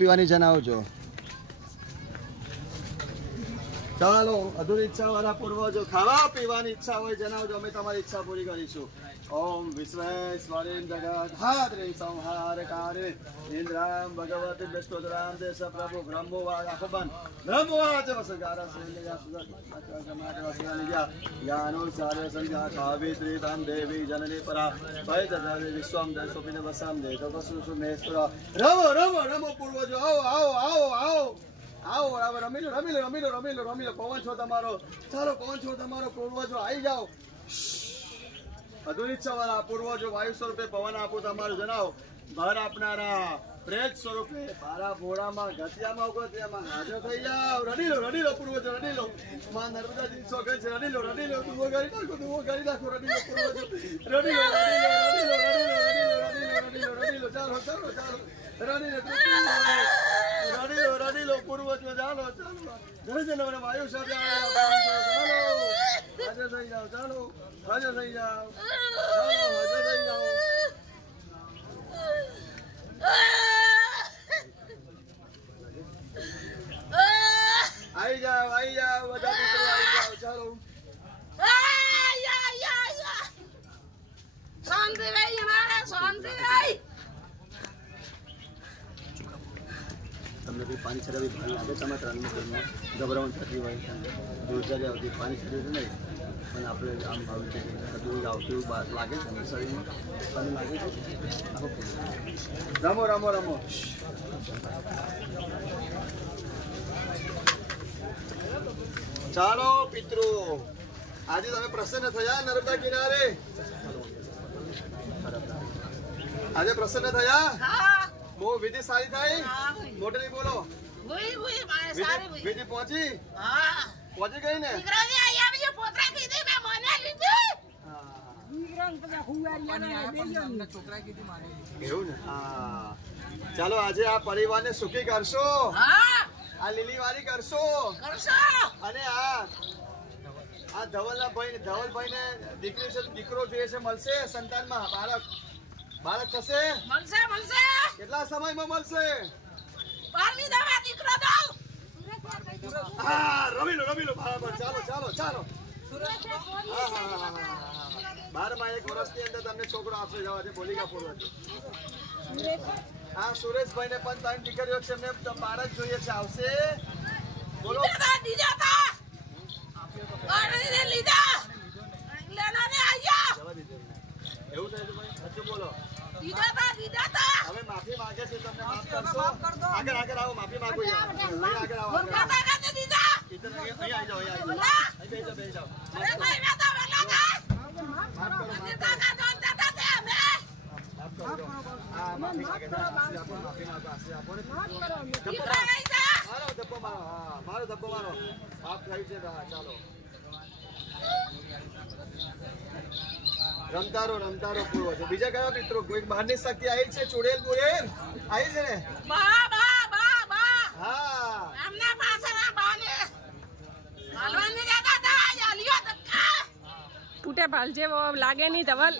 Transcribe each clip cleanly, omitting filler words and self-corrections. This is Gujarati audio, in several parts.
પીવાની જણાવજો. ચાલો અધૂરી ઈચ્છા વાળા પૂર્વજો ખાવા પીવાની ઈચ્છા હોય જણાવજો, અમે તમારી ઈચ્છા પૂરી કરીશું. ઓમ વિશ્વેશ્વરીમ જગદ્ધાત્રી સંહારકારે ઇન્દ્રામ ભગવતી વિષ્ણુરામ દેશ પ્રભુ બ્રહ્મોવાચ આખોબન બ્રહ્મોવાચ વસગારા સંજ્ઞા સુદર્શન સમાજ વસગાનિયા યાનો સારે સંજ્ઞા કાવિત્રી તામ દેવી જનની પરા ભય દધારે વિશ્વમ દસોપિને વસમ દેતો વસુસુ મેશ્વરા. રમો રમો રમો પૂર્વજો, આવો આવો આવો આવો આવો. હવે રમી લો રમી લો રમી લો રમી લો રમી લો. પવન છો તમારો, ચાલો પવન છો તમારો પૂર્વજો આવી જાઓ. અધૂરી ઈચ્છા વાળા પૂર્વજો વાયુ સ્વરૂપે પવન આપો તમારું જણાવો. બહાર આપનારા પ્રેત સ્વરૂપે મારા ભોળામાં ગતિયામાં ઉગતિયામાં હાજર થઈ જાઓ. રડી લો પૂર્વજો રડી લો. માં નર્મદા જી સોગન છે, રડી લો તુવો કરી નાખો રડી લો પૂર્વજો રડી લો ચાલો ચાલો ચાલો રડી લો પૂર્વજો ચાલો ચાલો ધરજનો વાયુ સાથે હાજર થઈ જાઓ. ચાલો હાજર થઈ જાઓ. હાજર થઈ જાઓ. आई जाओ બધા મિત્રો આવી જાઓ. ચાલો शांति भाई हमारा शांति भाई. તમને કોઈ પાણી છરાવી ભાર લાગે તમે ત્રણમાં ગભરાવણ થતી હોય દુર્જારી આવતી પાણી છરાવી નહીં પણ આપણે આમ ભાવ છે બધું આવતું લાગે છે શરીરમાં પાણી લાગે છે. રમો રમો રમો. ચાલો પિતૃ આજે તમે પ્રસન્ન થયા નર્મદા કિનારે, આજે પ્રસન્ન થયા. બહુ વિધિ સારી થઈ. મોટરી બોલો વિધિ પહોંચી ગઈ ને. એવું ને. હા ચાલો આજે આ પરિવારને સુખી કરશો, આ લીલી વારી કરશો અને આ ધવલભાઈ ને દીકરી છે દીકરો જોઈએ છે મળશે સંતાનમાં બાળક થશે. મળશે કેટલા સમયમાં મળશે? 12મી દવા દીકરો દઉં. હા રમી લો બરાબર. ચાલો ચાલો ચાલો. 12માં 1 વર્ષની અંદર તમને છોકરો આપશે જવા છે. બોલી ગયા પૂર્વજ. હા સુરેશભાઈ ને પણ 3 દીકરીઓ છે, એમને બાળક જોઈએ છે. આવશે બોલો. એવું થાય તો ભાઈ સાચું બોલો. હવે માફી માંગે છે, તમને માફ કરશો? આગળ આવો, માફી માંગો. આગળ આવો. મારો ધબ્બો મારો માફ થઈ છે. ચાલો રમતારો પૂર્વજો. બીજા કયા મિત્રો કોઈ બહારની શક્તિ આવી છે? ચુડેલ બુડેલ આવી છે ને? હા ફૂટે ભાલ જેવો લાગે નહીં ધવલ.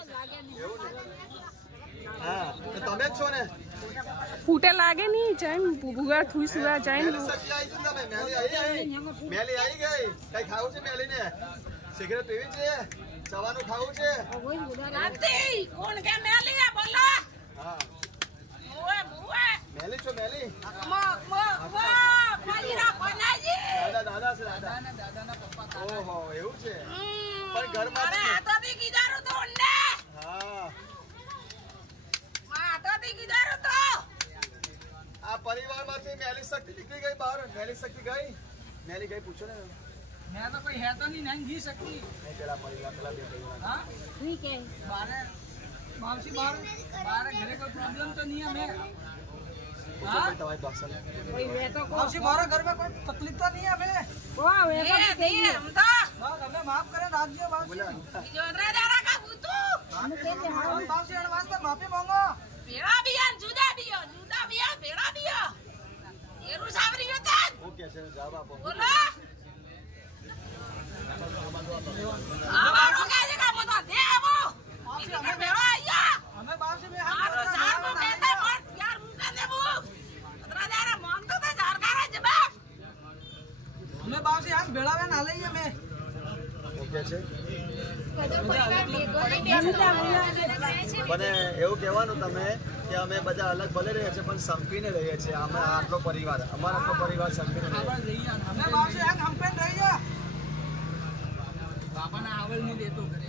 હા તમે જ છો ને? ફૂટે લાગે નહીં જાય ભૂગા થુઈ સુવા જાય ને. મેલી આવી ગઈ. કઈ ખાવું છે મેલી ને? સિગરેટ પીવી છે? સવાનું ખાવું છે? કોણ કે મેલી બોલો. હા મેલી છો મેલી? દાદા છે દાદા. ઓહો એવું છે. પણ ઘરમાં હા આ પરિવારમાંથી મેલી શક્તિ નીકળી ગઈ બહાર. મેલી શક્તિ ગઈ? મેલી ગઈ પૂછો ને. मैं तो कोई है तो नहीं जी सकती. नहीं तेरा परिवार चला दे परिवार. हाँ ठीक है. बाहर घरे कोई प्रॉब्लम तो नहीं है हमें. हाँ बाहर घर में कोई तकलीफ तो नहीं है हमें. हमें माफ करे राज्य माफी मांगो. ओके सर जवाब आपको. हमें बाप से ભેળાવે ના લઈએ મેં ઓકે છે મને એવું કહેવાનું તમે કે અમે બધા અલગ ભલે રહીએ છીએ પણ સંપીને રહીએ છીએ અમે આપણો પરિવાર અમારો આખો પરિવાર સંપીને બાપાના આવલ નહીં દેતો ઘરે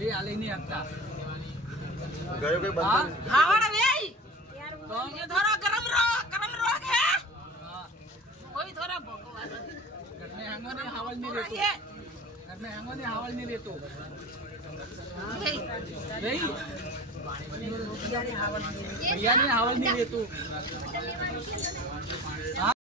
એ આલે નહીં આપતા ગયો કોઈ બંધ हावड़ वे तो ये थोड़ा गरम रोग है कोई थोड़ा भगवान घर में हैंगो ने हावल नहीं देतो घर में हैंगो ने हावल नहीं देतो नहीं भैया ने हावल नहीं देतो